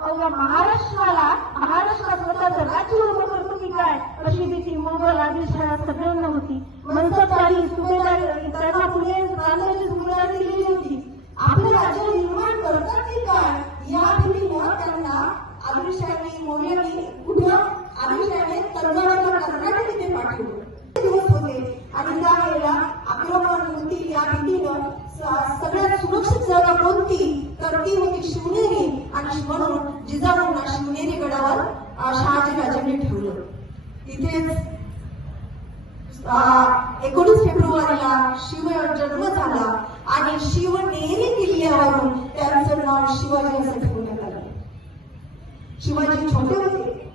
अवघ्या महाराष्ट्रात स्वतःचं राज्य उभं करतो की काय अशी भीती मोगल आदिलशहाला सगळ्यांना होती. मनसबदारी सुभेदारी त्यांना पुढे चालण्याची सुभेदारी दिली होती. आपलं राज्य निर्माण करतात की काय या भीतीनं त्यांना आदिलशाही मोगलांनी कुठं आदिलशाहीने तळमळीवर कर्नाटक इथे पाठवलं दिवस होते. आणि त्यावेळेला आक्रमण होतील या भीतीनं सगळ्यात सुरक्षित जागा कोणती तर ती होती शिवनेरी. आणि म्हणून जिजाऊंना शिवनेरी गडावर शहाजीराजांनी ठेवलं. तिथेच 19 फेब्रुवारीला शिवजन्म झाला आणि शिवनेरी किल्ल्यावरून त्यांचं नाव शिवाजी असं ठेवण्यात आलं. शिवाजी छोटे होते,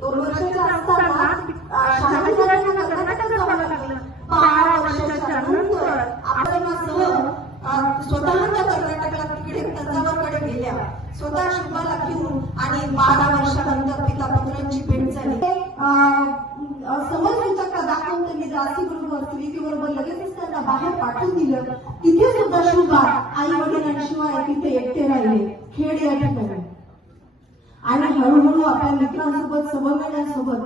2 वर्षाचे असताना शहाजीराजांना कर्नाटक जावं लागलं. 12 वर्षाच्या नंतर आपल्यासह स्वतःच्या कर्नाटकला तिकडे तंजावरकडे गेल्या, स्वतः शिवाला घेऊन. आणि 12 वर्षानंतर पिता पुत्रांची भेट झाली. समजविचार दाखवून त्यांनी जास्ती बरोबर स्त्रीबरोबर लगेचच त्यांना बाहेर पाठवून दिलं. तिथे सुद्धा शिवबा आई वडिलांशिवाय तिथे एकटे राहिले खेड या ठिकाणी. आणि हळूहळू आपल्या मित्रांसोबत समवयस्कांसोबत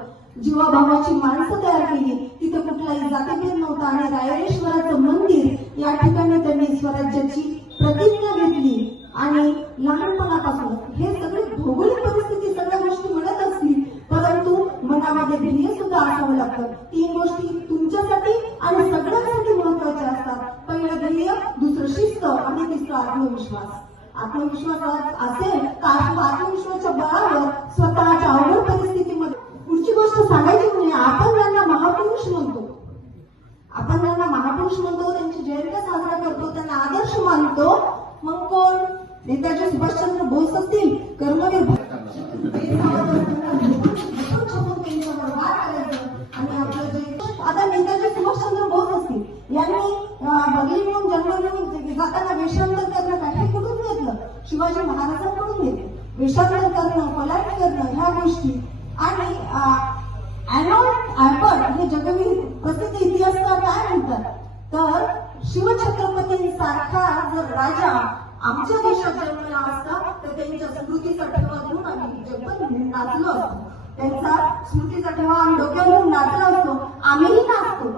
जीवाभावाची माणसं तयार केली. तिथे कुठलाही जातीभेद नव्हता. आणि रायरेश्वराचं मंदिर या ठिकाणी त्यांनी स्वराज्याची प्रतिज्ञा घेतली. आणि लहानपणापासून हे सगळे भौगोलिक परिस्थिती सगळ्या गोष्टी म्हणत असली परंतु मनामध्ये ध्येय सुद्धा असावं लागतं. 3 गोष्टी तुमच्यासाठी आणि सगळ्यांसाठी महत्वाच्या असतात. पहिलं ध्येय, दुसरं शिस्त आणि तिसरं आत्मविश्वास. आत्मविश्वास असेल तर आत्मविश्वासाच्या बळावर स्वतःच्या अवघड परिस्थितीमध्ये. पुढची गोष्ट सांगायची म्हणजे आपण ज्यांना महापुरुष म्हणतो, त्यांची जयंती साजरा करतो, त्यांना आदर्श मानतो. मग कोण? नेताजी सुभाषचंद्र बोस असतील, कर्मवीर आता नेताजी सुभाषचंद्र बोस असतील यांनी बदली मिळून जन्म घेऊन जाताना वेषांतर करणं हे कुठून घेतलं? शिवाजी महाराजांकडून घेतलं. वेषांतर करणं, पलायन करणं ह्या गोष्टी. आणि ॲर्नॉल्ड ॲल्बर्ट हे जगभर प्रसिद्ध इतिहासकार काय म्हणतात तर शिवछत्रपतींसारखा जर राजा आमच्या देशात जन्मला असता तर त्यांच्या स्मृतीचा ठेवा घेऊन आम्ही जगभर नाचलो असतो. त्यांचा स्मृतीचा ठेवा आम्ही डोक्यावर घेऊन नाचलो असतो. आम्हीही नाचतो.